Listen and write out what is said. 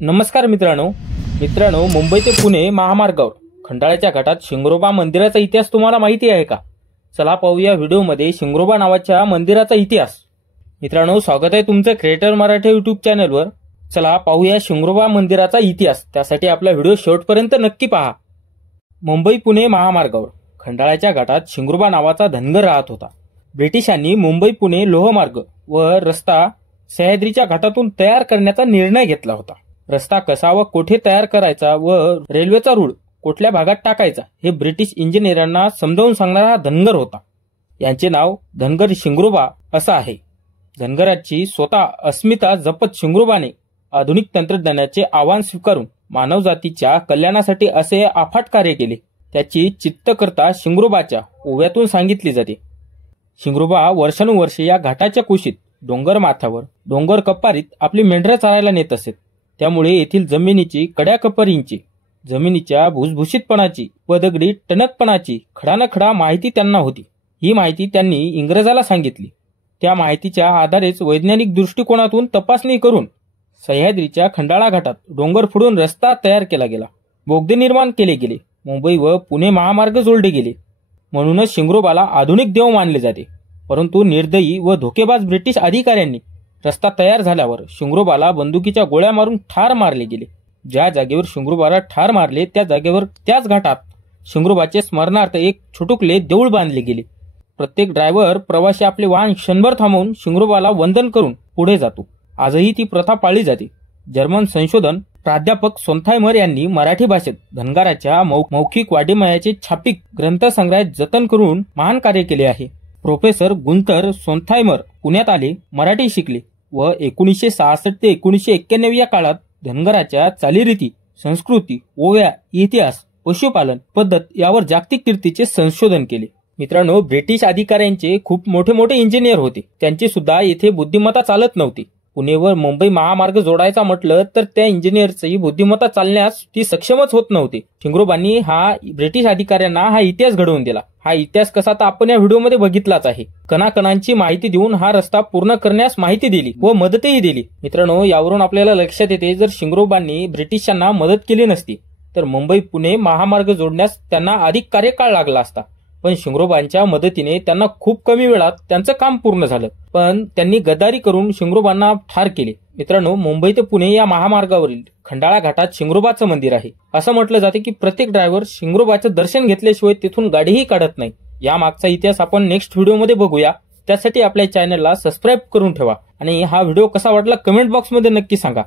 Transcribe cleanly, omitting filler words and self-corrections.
नमस्कार मित्रांनो मुंबई ते पुणे महामार्गावर खंडाळ्याच्या घाटात शिंगरोबा मंदिराचा इतिहास तुम्हाला माहिती आहे का? चला पाहूया व्हिडिओमध्ये शिंगरोबा नावाच्या मंदिराचा इतिहास। मित्रांनो, स्वागत आहे तुमचं क्रिएटर मराठी यूट्यूब चॅनलवर। चला पाहूया शिंगरोबा मंदिराचा इतिहास। त्यासाठी आपला व्हिडिओ शेवटपर्यंत नक्की पहा। मुंबई पुणे महामार्गावर खंडाळ्याच्या घाटात शिंगरोबा नावाचा धनगर राहत होता। ब्रिटिशांनी मुंबई पुणे लोहमार्ग व रस्ता सह्याद्रीच्या घाटातून तयार करण्याचा निर्णय घेतला होता। रस्ता कसा व कोठे तयार करायचा व रेल्वेचा रूळ कुठल्या भागात टाकायचा हे ब्रिटिश इंजिनियरांना समजावून सांगणारा हा धनगर होता। यांचे नाव धनगर शिंगरोबा असं आहे। धनगराची स्वतः अस्मिता जपत शिंगरोबाने आधुनिक तंत्रज्ञानाचे आव्हान स्वीकारून मानवजातीच्या कल्याणासाठी असे अफाट कार्य केले। त्याची चित्तकर्ता शिंगरोबाच्या ओव्यातून सांगितली जाते। शिंगरोबा वर्षानुवर्षे या घाटाच्या कुशीत डोंगर माथ्यावर डोंगर कपारीत आपली मेंढरं चारायला नेत असत। त्यामुळे येथील जमिनीची कड्याकपरींची, जमिनीच्या भुसभुशीतपणाची व दगडी टणकपणाची खडानखडा माहिती त्यांना होती। ही माहिती त्यांनी इंग्रजाला सांगितली। त्या माहितीच्या आधारेच वैज्ञानिक दृष्टिकोनातून तपासणी करून सह्याद्रीच्या खंडाळा घाटात डोंगर फोडून रस्ता तयार केला गेला। बोगदे निर्माण केले गेले। मुंबई व पुणे महामार्ग जोडले गेले। म्हणूनच शिंगरोबाला आधुनिक देव मानले जाते। परंतु निर्दयी व धोकेबाज ब्रिटिश अधिकाऱ्यांनी रस्ता तयार झाल्यावर शिंगरोबाला बंदुकीच्या गोळ्या मारून ठार मारले गेले। ज्या जागेवर शिंगरोबाला ठार मारले त्या जागेवर त्याच घाटात शिंगरोबाचे स्मरणार्थ एक छोटुकले देऊळ बांधले गेले। प्रत्येक ड्रायव्हर प्रवासी आपले वाहन क्षणभर थांबवून शिंगरोबाला वंदन करून पुढे जातो। आजही ती प्रथा पाळली जाते। जर्मन संशोधन प्राध्यापक सोन्थायमर यांनी मराठी भाषेत धनगराच्या मौखिक वाङ्मयाचे छापिक ग्रंथसंग्रहात जतन करून महान कार्य केले आहे। प्रोफेसर गुंथर सोन्थायमर पुण्यात आले, मराठी शिकले व 1966 ते 1991 या काळात धनगराच्या चालीरीती, संस्कृती, ओव्या, इतिहास, पशुपालन पद्धत यावर जागतिक कीर्तीचे संशोधन केले। मित्रांनो, ब्रिटिश अधिकाऱ्यांचे खूप मोठे इंजिनियर होते। त्यांची सुद्धा येथे बुद्धिमत्ता चालत नव्हती। पुणे व मुंबई महामार्ग जोडायचा म्हटलं तर त्या इंजिनियरची बुद्धिमत्ता चालण्यास ती सक्षमच होत नव्हती। शिंगरोबांनी हा ब्रिटिश अधिकाऱ्यांना हा इतिहास घडवून दिला। हा इतिहास कसा तर आपण या व्हिडिओमध्ये बघितलाच आहे। कणाकणांची माहिती देऊन हा रस्ता पूर्ण करण्यास माहिती दिली व मदतही दिली। मित्रांनो, यावरून आपल्याला लक्षात येते जर शिंगरोबांनी ब्रिटिशांना मदत केली नसती तर मुंबई पुणे महामार्ग जोडण्यास त्यांना अधिक कार्यकाळ लागला असता। पण शिंगरोबांच्या मदतीने त्यांना खूप कमी वेळात त्यांचं काम पूर्ण झालं। पण त्यांनी गद्दारी करून शिंगरोबांना ठार केले। मित्रांनो, मुंबई ते पुणे या महामार्गावरील खंडाळा घाटात शिंगरोबाचं मंदिर आहे। असं म्हटलं जाते की प्रत्येक ड्रायव्हर शिंगरोबाचं दर्शन घेतल्याशिवाय तिथून गाडीही काढत नाही। या मागचा इतिहास आपण नेक्स्ट व्हिडिओमध्ये बघूया। त्यासाठी आपल्या चॅनलला सबस्क्राईब करून ठेवा आणि हा व्हिडिओ कसा वाटला कमेंट बॉक्समध्ये नक्की सांगा।